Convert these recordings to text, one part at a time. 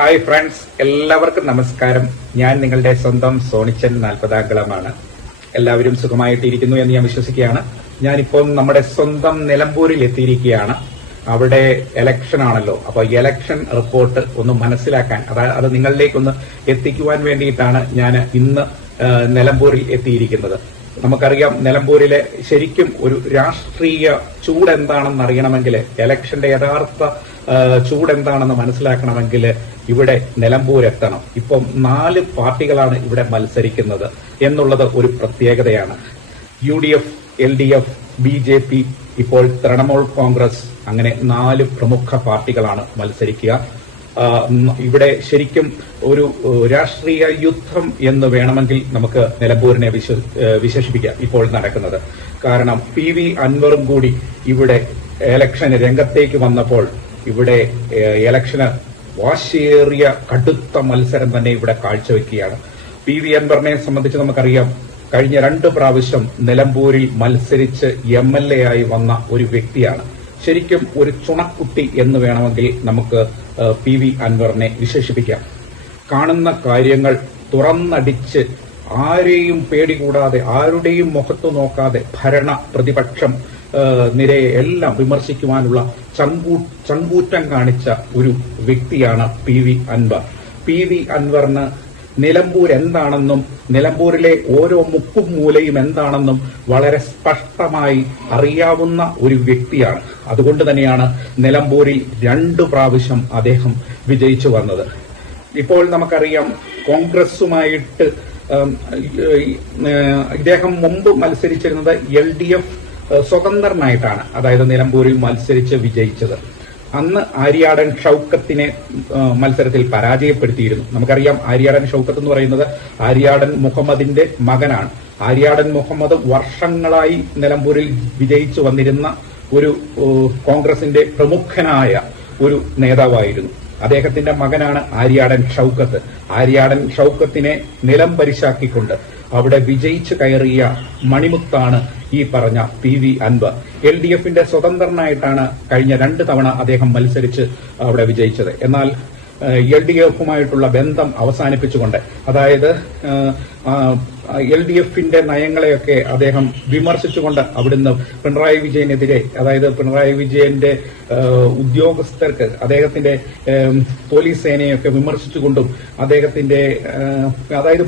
Hi friends, എല്ലാവർക്കും നമസ്കാരം. ഞാൻ നിങ്ങളുടെ സ്വന്തം സോണിച്ചൻ 40 എല്ലാവരും സുഖമായിട്ടിരിക്കുന്നു എന്ന് ഞാൻ വിശ്വസിക്കുകയാണ്. ഞാനിപ്പോൾ നമ്മുടെ സ്വന്തം നിലമ്പൂരിൽ എത്തിയിരിക്കുകയാണ്. അവിടെ ഇലക്ഷൻ ആണല്ലോ. അപ്പൊ ഇലക്ഷൻ റിപ്പോർട്ട് ഒന്ന് മനസ്സിലാക്കാൻ, അത് നിങ്ങളിലേക്കൊന്ന് എത്തിക്കുവാൻ വേണ്ടിയിട്ടാണ് ഞാൻ ഇന്ന് നിലമ്പൂരിൽ എത്തിയിരിക്കുന്നത്. നമുക്കറിയാം, നിലമ്പൂരിലെ ശരിക്കും ഒരു രാഷ്ട്രീയ ചൂട് എന്താണെന്ന് അറിയണമെങ്കിൽ, ഇലക്ഷന്റെ യഥാർത്ഥ ചൂട് എന്താണെന്ന് മനസ്സിലാക്കണമെങ്കിൽ ഇവിടെ നിലമ്പൂരെത്തണം. ഇപ്പം 4 പാർട്ടികളാണ് ഇവിടെ മത്സരിക്കുന്നത് എന്നുള്ളത് ഒരു പ്രത്യേകതയാണ്. UDF, LDF, BJP, ഇപ്പോൾ തൃണമൂൽ കോൺഗ്രസ്, അങ്ങനെ 4 പ്രമുഖ പാർട്ടികളാണ് മത്സരിക്കുക. ഇവിടെ ശരിക്കും ഒരു രാഷ്ട്രീയ യുദ്ധം എന്ന് വേണമെങ്കിൽ നമുക്ക് നിലമ്പൂരിനെ വിശേഷിപ്പിക്കാം ഇപ്പോൾ നടക്കുന്നത്. കാരണം PV അൻവറും കൂടി ഇവിടെ ഇലക്ഷന് രംഗത്തേക്ക് വന്നപ്പോൾ ഇവിടെ ഇലക്ഷന് വാശിയേറിയ കടുത്ത മത്സരം തന്നെ ഇവിടെ കാഴ്ചവെക്കുകയാണ്. PV അൻവറിനെ സംബന്ധിച്ച് നമുക്കറിയാം, കഴിഞ്ഞ 2 പ്രാവശ്യം നിലമ്പൂരിൽ മത്സരിച്ച് MLA ആയി വന്ന ഒരു വ്യക്തിയാണ്. ശരിക്കും ഒരു ചുണക്കുട്ടി എന്ന് വേണമെങ്കിൽ നമുക്ക് PV അൻവറിനെ വിശേഷിപ്പിക്കാം. കാണുന്ന കാര്യങ്ങൾ തുറന്നടിച്ച് ആരെയും പേടികൂടാതെ, ആരുടെയും മുഖത്തു നോക്കാതെ ഭരണ പ്രതിപക്ഷം നിരയെ എല്ലാം വിമർശിക്കുവാനുള്ള ചങ്കൂറ്റം കാണിച്ച ഒരു വ്യക്തിയാണ് PV അൻവർ. PV അൻവറിന് നിലമ്പൂർ എന്താണെന്നും നിലമ്പൂരിലെ ഓരോ മുക്കും മൂലയും എന്താണെന്നും വളരെ സ്പഷ്ടമായി അറിയാവുന്ന ഒരു വ്യക്തിയാണ്. അതുകൊണ്ട് തന്നെയാണ് നിലമ്പൂരിൽ 2 പ്രാവശ്യം അദ്ദേഹം വിജയിച്ചു വന്നത്. ഇപ്പോൾ നമുക്കറിയാം, കോൺഗ്രസുമായിട്ട് ഇദ്ദേഹം മുമ്പ് മത്സരിച്ചിരുന്നത് LDF സ്വതന്ത്രനായിട്ടാണ്, അതായത് നിലമ്പൂരിൽ മത്സരിച്ച് വിജയിച്ചത്. അന്ന് ആര്യാടൻ ഷൌക്കത്തിനെ മത്സരത്തിൽ പരാജയപ്പെടുത്തിയിരുന്നു. നമുക്കറിയാം, ആര്യാടൻ ഷൌക്കത്ത് എന്ന് പറയുന്നത് ആര്യാടൻ മുഹമ്മദിന്റെ മകനാണ്. ആര്യാടൻ മുഹമ്മദ് വർഷങ്ങളായി നിലമ്പൂരിൽ വിജയിച്ചു വന്നിരുന്ന ഒരു കോൺഗ്രസിന്റെ പ്രമുഖനായ ഒരു നേതാവായിരുന്നു. അദ്ദേഹത്തിന്റെ മകനാണ് ആര്യാടൻ ഷൌക്കത്ത്. ആര്യാടൻ ഷൌക്കത്തിനെ നിലം പരിശാക്കിക്കൊണ്ട് അവിടെ വിജയിച്ചു കയറിയ മണിമുത്താണ് ഈ പറഞ്ഞ PV അൻവർ. LDFന്റെ സ്വതന്ത്രനായിട്ടാണ് കഴിഞ്ഞ 2 തവണ അദ്ദേഹം മത്സരിച്ച് അവിടെ വിജയിച്ചത്. എന്നാൽ LDFുമായിട്ടുള്ള ബന്ധം അവസാനിപ്പിച്ചുകൊണ്ട്, അതായത് LDFന്റെ നയങ്ങളെയൊക്കെ അദ്ദേഹം വിമർശിച്ചുകൊണ്ട് അവിടുന്ന് പിണറായി വിജയനെതിരെ, അതായത് പിണറായി വിജയന്റെ ഉദ്യോഗസ്ഥർക്ക്, അദ്ദേഹത്തിന്റെ പോലീസ് സേനയൊക്കെ വിമർശിച്ചുകൊണ്ടും അദ്ദേഹത്തിന്റെ, അതായത്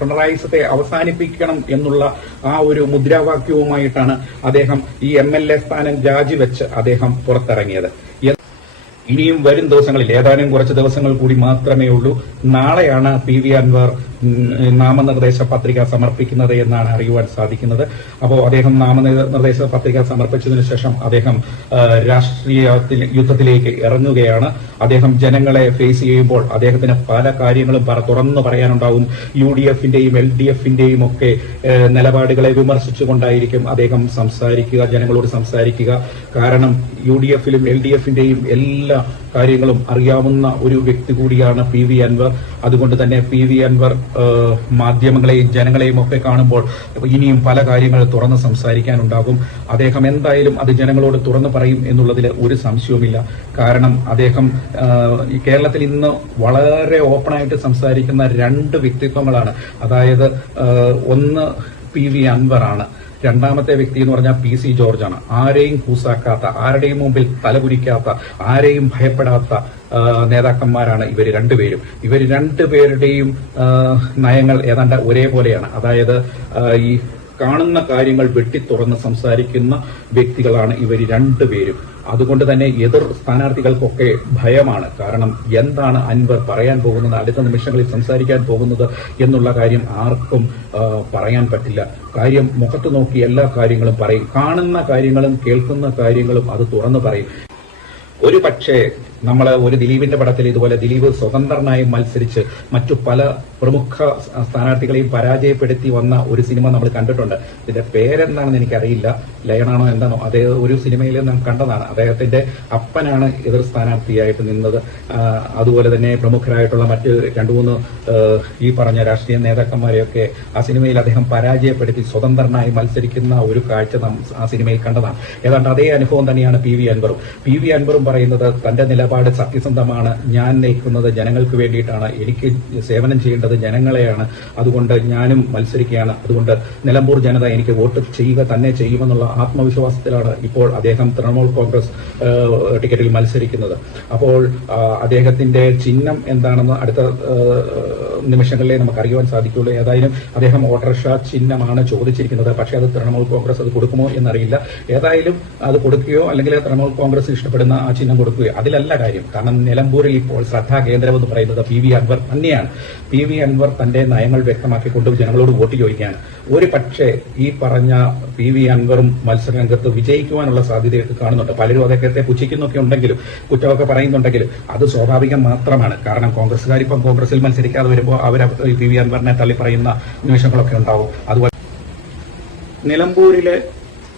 പിണറായിസത്തെ അവസാനിപ്പിക്കണം എന്നുള്ള ആ ഒരു മുദ്രാവാക്യവുമായിട്ടാണ് അദ്ദേഹം ഈ MLA സ്ഥാനം രാജിവെച്ച് അദ്ദേഹം പുറത്തിറങ്ങിയത്. ഇനിയും വരും ദിവസങ്ങളിൽ, ഏതാനും കുറച്ച് ദിവസങ്ങൾ കൂടി മാത്രമേ ഉള്ളൂ. നാളെയാണ് PV അൻവർ നാമനിർദ്ദേശ പത്രിക സമർപ്പിക്കുന്നത് എന്നാണ് അറിയുവാൻ സാധിക്കുന്നത്. അപ്പോൾ അദ്ദേഹം നാമനിർദ്ദേശ പത്രിക സമർപ്പിച്ചതിനു ശേഷം അദ്ദേഹം രാഷ്ട്രീയ യുദ്ധത്തിലേക്ക് ഇറങ്ങുകയാണ്. അദ്ദേഹം ജനങ്ങളെ ഫേസ് ചെയ്യുമ്പോൾ അദ്ദേഹത്തിന് പല കാര്യങ്ങളും തുറന്നു പറയാനുണ്ടാവും. UDFന്റെയും LDFന്റെയും ഒക്കെ നിലപാടുകളെ വിമർശിച്ചുകൊണ്ടായിരിക്കും അദ്ദേഹം സംസാരിക്കുക, ജനങ്ങളോട് സംസാരിക്കുക. കാരണം UDFലും LDFന്റെയും എല്ലാ കാര്യങ്ങളും അറിയാവുന്ന ഒരു വ്യക്തി കൂടിയാണ് PV അൻവർ. അതുകൊണ്ട് തന്നെ PV അൻവർ മാധ്യമങ്ങളെയും ജനങ്ങളെയും ഒക്കെ കാണുമ്പോൾ ഇനിയും പല കാര്യങ്ങൾ തുറന്ന് സംസാരിക്കാനുണ്ടാകും. അദ്ദേഹം എന്തായാലും അത് ജനങ്ങളോട് തുറന്നു പറയും എന്നുള്ളതിൽ ഒരു സംശയവുമില്ല. കാരണം അദ്ദേഹം കേരളത്തിൽ ഇന്ന് വളരെ ഓപ്പണായിട്ട് സംസാരിക്കുന്ന 2 വ്യക്തിത്വങ്ങളാണ്. അതായത് ഒന്ന് PV അൻവറാണ്, രണ്ടാമത്തെ വ്യക്തി എന്ന് പറഞ്ഞാൽ PC ജോർജാണ്. ആരെയും കൂസാക്കാത്ത, ആരുടെയും മുമ്പിൽ തലകുനിക്കാത്ത, ആരെയും ഭയപ്പെടാത്ത നേതാക്കന്മാരാണ് ഇവർ 2 പേരും. ഇവർ 2 പേരുടെയും നയങ്ങൾ ഏതാണ്ട് ഒരേപോലെയാണ്. അതായത് ഈ കാണുന്ന കാര്യങ്ങൾ വെട്ടിത്തുറന്ന് സംസാരിക്കുന്ന വ്യക്തികളാണ് ഇവർ 2 പേരും. അതുകൊണ്ട് തന്നെ എതിർ സ്ഥാനാർത്ഥികൾക്കൊക്കെ ഭയമാണ്. കാരണം എന്താണ് അൻവർ പറയാൻ പോകുന്നത്, അടുത്ത നിമിഷങ്ങളിൽ സംസാരിക്കാൻ പോകുന്നത് എന്നുള്ള കാര്യം ആർക്കും പറയാൻ പറ്റില്ല. കാര്യം മുഖത്ത് നോക്കി എല്ലാ കാര്യങ്ങളും പറയും. കാണുന്ന കാര്യങ്ങളും കേൾക്കുന്ന കാര്യങ്ങളും അത് തുറന്നു പറയും. ഒരു പക്ഷേ നമ്മൾ ഒരു ദിലീപിന്റെ പടത്തിൽ ഇതുപോലെ ദിലീപ് സ്വതന്ത്രനായി മത്സരിച്ച് മറ്റു പല പ്രമുഖ സ്ഥാനാർത്ഥികളെയും പരാജയപ്പെടുത്തി വന്ന ഒരു സിനിമ നമ്മൾ കണ്ടിട്ടുണ്ട്. ഇതിന്റെ പേരെന്താണെന്ന് എനിക്കറിയില്ല, ലയണാണോ എന്താണോ, അതേ ഒരു സിനിമയിൽ നാം കണ്ടതാണ്. അദ്ദേഹത്തിന്റെ അപ്പനാണ് എതിർ സ്ഥാനാർത്ഥിയായിട്ട് നിന്നത്. അതുപോലെ തന്നെ പ്രമുഖരായിട്ടുള്ള മറ്റ് 2-3 ഈ പറഞ്ഞ രാഷ്ട്രീയ നേതാക്കന്മാരെയൊക്കെ ആ സിനിമയിൽ അദ്ദേഹം പരാജയപ്പെടുത്തി സ്വതന്ത്രനായി മത്സരിക്കുന്ന ഒരു കാഴ്ച നാം ആ സിനിമയിൽ കണ്ടതാണ്. ഏതാണ്ട് അതേ അനുഭവം തന്നെയാണ് PV അൻവറും. PV അൻവറും പറയുന്നത് തന്റെ നിലപാട് സത്യസന്ധമാണ്. ഞാൻ നിൽക്കുന്നത് ജനങ്ങൾക്ക് വേണ്ടിയിട്ടാണ്. എനിക്ക് സേവനം ചെയ്യേണ്ടത് ജനങ്ങളെയാണ്. അതുകൊണ്ട് ഞാനും മത്സരിക്കുകയാണ്. അതുകൊണ്ട് നിലമ്പൂർ ജനത എനിക്ക് വോട്ട് ചെയ്യുക തന്നെ ചെയ്യുമെന്നുള്ള ആത്മവിശ്വാസത്തിലാണ് ഇപ്പോൾ അദ്ദേഹം തൃണമൂൽ കോൺഗ്രസ് ടിക്കറ്റിൽ മത്സരിക്കുന്നത്. അപ്പോൾ അദ്ദേഹത്തിന്റെ ചിഹ്നം എന്താണെന്ന് അടുത്ത നിമിഷങ്ങളിലേ നമുക്ക് അറിയുവാൻ സാധിക്കുള്ളൂ. ഏതായാലും അദ്ദേഹം ഓട്ടോറിക്ഷ ചിഹ്നമാണ് ചോദിച്ചിരിക്കുന്നത്. പക്ഷേ അത് തൃണമൂൽ കോൺഗ്രസ് അത് കൊടുക്കുമോ എന്നറിയില്ല. ഏതായാലും അത് കൊടുക്കുകയോ അല്ലെങ്കിൽ തൃണമൂൽ കോൺഗ്രസ് ഇഷ്ടപ്പെടുന്ന ആ ചിഹ്നം കൊടുക്കുകയോ അതിലല്ല കാര്യം. കാരണം നിലമ്പൂരിൽ ഇപ്പോൾ ശ്രദ്ധാ കേന്ദ്രം എന്ന് പറയുന്നത് PV അൻവർ തന്നെയാണ്. PV അൻവർ തന്റെ നയങ്ങൾ വ്യക്തമാക്കിക്കൊണ്ട് ജനങ്ങളോട് വോട്ട് ചോദിക്കുകയാണ്. ഒരു പക്ഷേ ഈ പറഞ്ഞ PV അൻവറും മത്സരരംഗത്ത് വിജയിക്കുവാനുള്ള സാധ്യതയൊക്കെ കാണുന്നുണ്ട്. പലരും അദ്ദേഹത്തെ പുച്ഛിക്കുന്നൊക്കെ ഉണ്ടെങ്കിലും കുറ്റമൊക്കെ പറയുന്നുണ്ടെങ്കിലും അത് സ്വാഭാവികം മാത്രമാണ്. കാരണം കോൺഗ്രസ്സുകാർ ഇപ്പം കോൺഗ്രസിൽ മത്സരിക്കാതെ വരുമ്പോൾ അവർ PV അൻവറിനെ തള്ളി പറയുന്ന നിമിഷങ്ങളൊക്കെ ഉണ്ടാവും. അതുപോലെ നിലമ്പൂരിലെ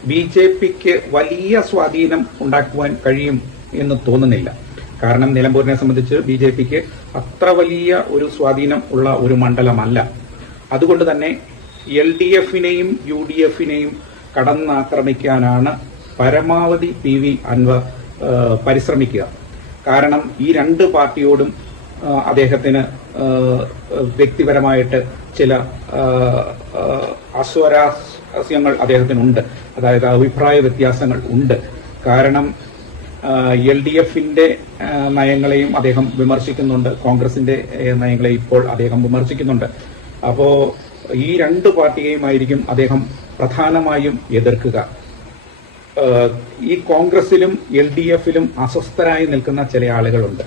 BJPക്ക് വലിയ സ്വാധീനം ഉണ്ടാക്കുവാൻ കഴിയും എന്ന് തോന്നുന്നില്ല. കാരണം നിലമ്പൂരിനെ സംബന്ധിച്ച് BJPക്ക് അത്ര വലിയ ഒരു സ്വാധീനം ഉള്ള ഒരു മണ്ഡലമല്ല. അതുകൊണ്ട് തന്നെ LDFനെയും UDFനെയും കടന്നാക്രമിക്കാനാണ് പരമാവധി PV അൻവർ പരിശ്രമിക്കുക. കാരണം ഈ രണ്ട് പാർട്ടിയോടും അദ്ദേഹത്തിന് വ്യക്തിപരമായിട്ട് ചില അസ്വാരസ്യങ്ങൾ അദ്ദേഹത്തിനുണ്ട്. അതായത് അഭിപ്രായ വ്യത്യാസങ്ങൾ ഉണ്ട്. കാരണം LDFന്റെ നയങ്ങളെയും അദ്ദേഹം വിമർശിക്കുന്നുണ്ട്, കോൺഗ്രസിന്റെ നയങ്ങളെ ഇപ്പോൾ അദ്ദേഹം വിമർശിക്കുന്നുണ്ട്. അപ്പോ ഈ രണ്ട് പാർട്ടിയെയുമായിരിക്കും അദ്ദേഹം പ്രധാനമായും എതിർക്കുക. ഈ കോൺഗ്രസിലും LDFലും അസ്വസ്ഥരായി നിൽക്കുന്ന ചില ആളുകളുണ്ട്.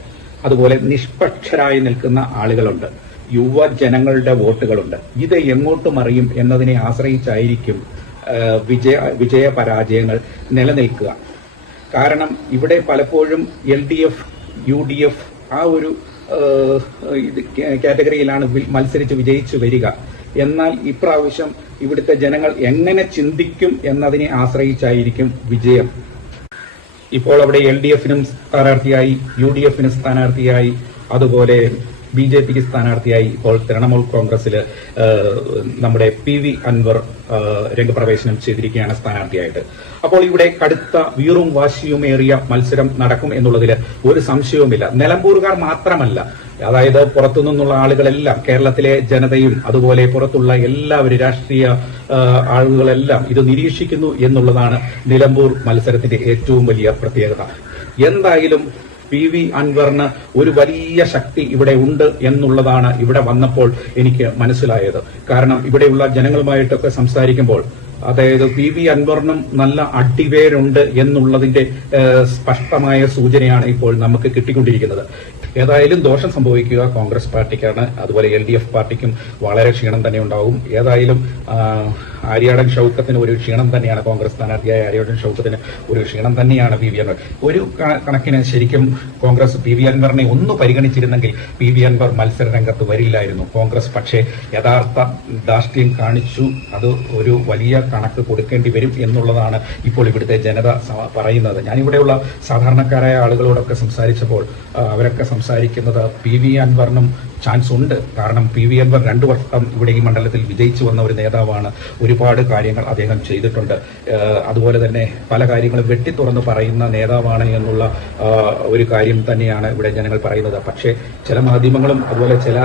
അതുപോലെ നിഷ്പക്ഷരായി നിൽക്കുന്ന ആളുകളുണ്ട്. യുവജനങ്ങളുടെ വോട്ടുകളുണ്ട്. ഇത് എങ്ങോട്ട് മറിയും എന്നതിനെ ആശ്രയിച്ചായിരിക്കും വിജയപരാജയങ്ങൾ നിലനിൽക്കുക. കാരണം ഇവിടെ പലപ്പോഴും LDF UDF ആ ഒരു കാറ്റഗറിയിലാണ് മത്സരിച്ച് വിജയിച്ചു വരിക. എന്നാൽ ഇപ്രാവശ്യം ഇവിടുത്തെ ജനങ്ങൾ എങ്ങനെ ചിന്തിക്കും എന്നതിനെ ആശ്രയിച്ചായിരിക്കും വിജയം. ഇപ്പോൾ അവിടെ LDFനും സ്ഥാനാർത്ഥിയായി, UDFനും സ്ഥാനാർത്ഥിയായി, അതുപോലെ BJPക്ക് സ്ഥാനാർത്ഥിയായി ഇപ്പോൾ തൃണമൂൽ കോൺഗ്രസിൽ നമ്മുടെ PV അൻവർ രംഗപ്രവേശനം ചെയ്തിരിക്കുകയാണ് സ്ഥാനാർത്ഥിയായിട്ട്. അപ്പോൾ ഇവിടെ കടുത്ത വീറും വാശിയുമേറിയ മത്സരം നടക്കും എന്നുള്ളതിൽ ഒരു സംശയവുമില്ല. നിലമ്പൂരുകാർ മാത്രമല്ല, അതായത് പുറത്തുനിന്നുള്ള ആളുകളെല്ലാം, കേരളത്തിലെ ജനതയും അതുപോലെ പുറത്തുള്ള എല്ലാവരും, രാഷ്ട്രീയ ആളുകളെല്ലാം ഇത് നിരീക്ഷിക്കുന്നു എന്നുള്ളതാണ് നിലമ്പൂർ മത്സരത്തിന്റെ ഏറ്റവും വലിയ പ്രത്യേകത. എന്തായാലും PV അൻവറിന് ഒരു വലിയ ശക്തി ഇവിടെ ഉണ്ട് എന്നുള്ളതാണ് ഇവിടെ വന്നപ്പോൾ എനിക്ക് മനസ്സിലായത്. കാരണം ഇവിടെയുള്ള ജനങ്ങളുമായിട്ടൊക്കെ സംസാരിക്കുമ്പോൾ അതായത് PV അൻവറിനും നല്ല അടിവേരുണ്ട് എന്നുള്ളതിന്റെ സ്പഷ്ടമായ സൂചനയാണ് ഇപ്പോൾ നമുക്ക് കിട്ടിക്കൊണ്ടിരിക്കുന്നത്. ഏതായാലും ദോഷം സംഭവിക്കുക കോൺഗ്രസ് പാർട്ടിക്കാണ്. അതുപോലെ LDF പാർട്ടിക്കും വളരെ ക്ഷീണം തന്നെ ഉണ്ടാവും. ഏതായാലും ആര്യാടൻ ഷൗക്കത്തിന് ഒരു ക്ഷീണം തന്നെയാണ്, കോൺഗ്രസ് സ്ഥാനാർത്ഥിയായ ആര്യാടൻ ഷൗക്കത്തിന് ഒരു ക്ഷീണം തന്നെയാണ് PV അൻവർ. ഒരു കണക്കിന് ശരിക്കും കോൺഗ്രസ് PV അൻവറിനെ ഒന്ന് പരിഗണിച്ചിരുന്നെങ്കിൽ PV അൻവർ മത്സര രംഗത്ത് വരില്ലായിരുന്നു. കോൺഗ്രസ് പക്ഷേ യഥാർത്ഥ ധാർഷ്ട്യം കാണിച്ചു. അത് ഒരു വലിയ കണക്ക് കൊടുക്കേണ്ടി വരും എന്നുള്ളതാണ് ഇപ്പോൾ ഇവിടുത്തെ ജനത പറയുന്നത്. ഞാനിവിടെയുള്ള സാധാരണക്കാരായ ആളുകളോടൊക്കെ സംസാരിച്ചപ്പോൾ അവരൊക്കെ സംസാരിക്കുന്നത് PV അൻവറിനും ചാൻസ് ഉണ്ട്. കാരണം PV അൻവർ 2 വർഷം ഇവിടെ ഈ മണ്ഡലത്തിൽ വിജയിച്ചു വന്ന ഒരു നേതാവാണ്. ഒരുപാട് കാര്യങ്ങൾ അദ്ദേഹം ചെയ്തിട്ടുണ്ട്. അതുപോലെ തന്നെ പല കാര്യങ്ങളും വെട്ടിത്തുറന്ന് പറയുന്ന നേതാവാണ് എന്നുള്ള ഒരു കാര്യം തന്നെയാണ് ഇവിടെ ജനങ്ങൾ പറയുന്നത്. പക്ഷേ ചില മാധ്യമങ്ങളും അതുപോലെ ചില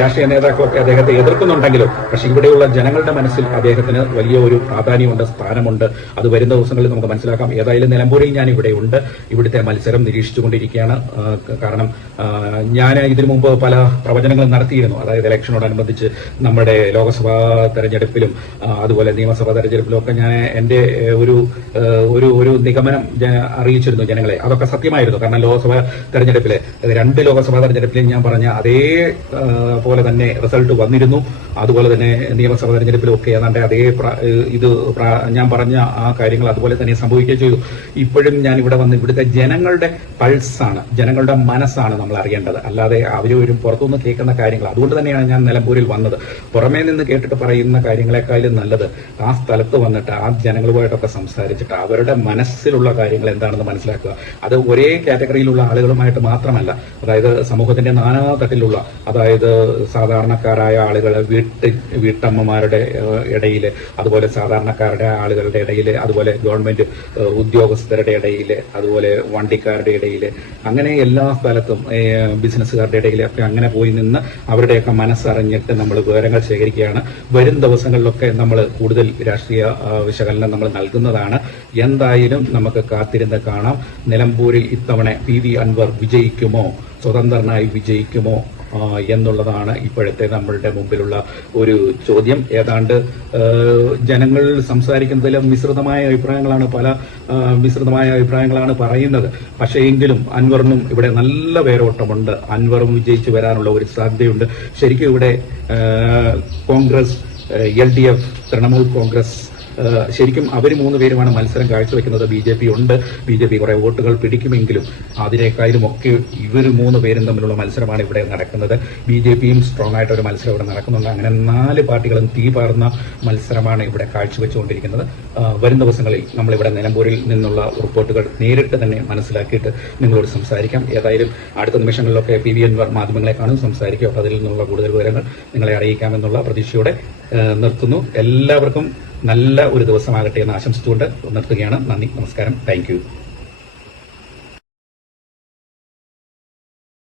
രാഷ്ട്രീയ നേതാക്കളൊക്കെ അദ്ദേഹത്തെ എതിർക്കുന്നുണ്ടെങ്കിലും പക്ഷെ ഇവിടെയുള്ള ജനങ്ങളുടെ മനസ്സിൽ അദ്ദേഹത്തിന് വലിയ ഒരു പ്രാധാന്യമുണ്ട്, സ്ഥാനമുണ്ട്. അത് വരുന്ന ദിവസങ്ങളിൽ നമുക്ക് മനസ്സിലാക്കാം. ഏതായാലും നിലമ്പൂരിൽ ഞാൻ ഇവിടെ ഉണ്ട്. ഇവിടുത്തെ മത്സരം നിരീക്ഷിച്ചുകൊണ്ടിരിക്കുകയാണ്. കാരണം ഞാൻ ഇതിനു മുമ്പ് പല പ്രവചനങ്ങളും നടത്തിയിരുന്നു. അതായത് ഇലക്ഷനോടനുബന്ധിച്ച് നമ്മുടെ ലോക്സഭാ തെരഞ്ഞെടുപ്പിലും അതുപോലെ നിയമസഭാ തെരഞ്ഞെടുപ്പിലും ഒക്കെ ഞാൻ എന്റെ ഒരു നിഗമനം അറിയിച്ചിരുന്നു ജനങ്ങളെ. അതൊക്കെ സത്യമായിരുന്നു. കാരണം ലോക്സഭാ തെരഞ്ഞെടുപ്പിലെ 2 ലോക്സഭാ തെരഞ്ഞെടുപ്പിലും ഞാൻ പറഞ്ഞ അതേ പോലെ തന്നെ റിസൾട്ട് വന്നിരുന്നു. അതുപോലെ തന്നെ നിയമസഭാ തെരഞ്ഞെടുപ്പിലും ഒക്കെ ഏതാണ്ട് അതേ ഞാൻ പറഞ്ഞ ആ കാര്യങ്ങൾ അതുപോലെ തന്നെ സംഭവിക്കുകയും ചെയ്തു. ഇപ്പോഴും ഞാൻ ഇവിടെ വന്ന് ഇവിടുത്തെ ജനങ്ങളുടെ പൾസാണ്, ജനങ്ങളുടെ മനസ്സാണ് നമ്മൾ അറിയേണ്ടത്. അല്ലാതെ അവരും പുറത്തുനിന്ന് കേൾക്കുന്ന കാര്യങ്ങൾ. അതുകൊണ്ട് തന്നെയാണ് ഞാൻ നിലമ്പൂരിൽ വന്നത്. പുറമേ നിന്ന് കേട്ടിട്ട് പറയുന്ന കാര്യങ്ങളെക്കാളും നല്ലത് ആ സ്ഥലത്ത് വന്നിട്ട് ആ ജനങ്ങളുമായിട്ടൊക്കെ സംസാരിച്ചിട്ട് അവരുടെ മനസ്സിലുള്ള കാര്യങ്ങൾ എന്താണെന്ന് മനസ്സിലാക്കുക. അത് ഒരേ കാറ്റഗറിയിലുള്ള ആളുകളുമായിട്ട് മാത്രമല്ല, അതായത് സമൂഹത്തിന്റെ നാനാതട്ടിലുള്ള, അതായത് സാധാരണക്കാരായ ആളുകൾ, വീട്ടമ്മമാരുടെ ഇടയിൽ, അതുപോലെ സാധാരണക്കാരുടെ ആളുകളുടെ ഇടയിൽ, അതുപോലെ ഗവൺമെന്റ് ഉദ്യോഗസ്ഥരുടെ ഇടയിൽ, അതുപോലെ വണ്ടിക്കാരുടെ ഇടയിൽ, അങ്ങനെ എല്ലാ സ്ഥലത്തും ബിസിനസ്സുകാരുടെ ഇടയിലൊക്കെ അങ്ങനെ പോയി നിന്ന് അവരുടെയൊക്കെ മനസ്സറിഞ്ഞിട്ട് നമ്മൾ വിവരങ്ങൾ ശേഖരിക്കുകയാണ്. വരും ദിവസങ്ങളിലൊക്കെ നമ്മൾ കൂടുതൽ രാഷ്ട്രീയ വിശകലനം നമ്മൾ നൽകുന്നതാണ്. എന്തായാലും നമുക്ക് കാത്തിരുന്ന് കാണാം. നിലമ്പൂരിൽ ഇത്തവണ PV അൻവർ വിജയിക്കുമോ, സ്വതന്ത്രനായി വിജയിക്കുമോ എന്നുള്ളതാണ് ഇപ്പോഴത്തെ നമ്മളുടെ മുമ്പിലുള്ള ഒരു ചോദ്യം. ഏതാണ്ട് ജനങ്ങൾ സംസാരിക്കുന്നതിൽ മിശ്രിതമായ അഭിപ്രായങ്ങളാണ് പറയുന്നത്. പക്ഷേ എങ്കിലും അൻവറിനും ഇവിടെ നല്ല വേരോട്ടമുണ്ട്. അൻവറും വിജയിച്ചു വരാനുള്ള ഒരു സാധ്യതയുണ്ട്. ശരിക്കും ഇവിടെ കോൺഗ്രസ്, LDF, തൃണമൂൽ കോൺഗ്രസ്, ശരിക്കും അവർ 3 പേരുമാണ് മത്സരം കാഴ്ചവെക്കുന്നത്. BJP ഉണ്ട്. BJP കുറെ വോട്ടുകൾ പിടിക്കുമെങ്കിലും അതിനേക്കാളും ഒക്കെ ഇവർ 3 പേരും തമ്മിലുള്ള മത്സരമാണ് ഇവിടെ നടക്കുന്നത്. BJPയും സ്ട്രോങ് ആയിട്ട് ഒരു മത്സരം ഇവിടെ നടക്കുന്നുണ്ട്. അങ്ങനെ 4 പാർട്ടികളും തീപാർന്ന മത്സരമാണ് ഇവിടെ കാഴ്ചവെച്ചുകൊണ്ടിരിക്കുന്നത്. വരും ദിവസങ്ങളിൽ നമ്മളിവിടെ നിലമ്പൂരിൽ നിന്നുള്ള റിപ്പോർട്ടുകൾ നേരിട്ട് തന്നെ മനസ്സിലാക്കിയിട്ട് നിങ്ങളോട് സംസാരിക്കാം. ഏതായാലും അടുത്ത നിമിഷങ്ങളിലൊക്കെ PV അൻവർ മാധ്യമങ്ങളെ കാണും, സംസാരിക്കും. അപ്പോൾ അതിൽ നിന്നുള്ള കൂടുതൽ വിവരങ്ങൾ നിങ്ങളെ അറിയിക്കാമെന്നുള്ള പ്രതീക്ഷയോടെ നിർത്തുന്നു. എല്ലാവർക്കും നല്ല ഒരു ദിവസമാകട്ടെ എന്ന് ആശംസിച്ചുകൊണ്ട് നിർത്തുകയാണ്. നന്ദി, നമസ്കാരം, താങ്ക് യു.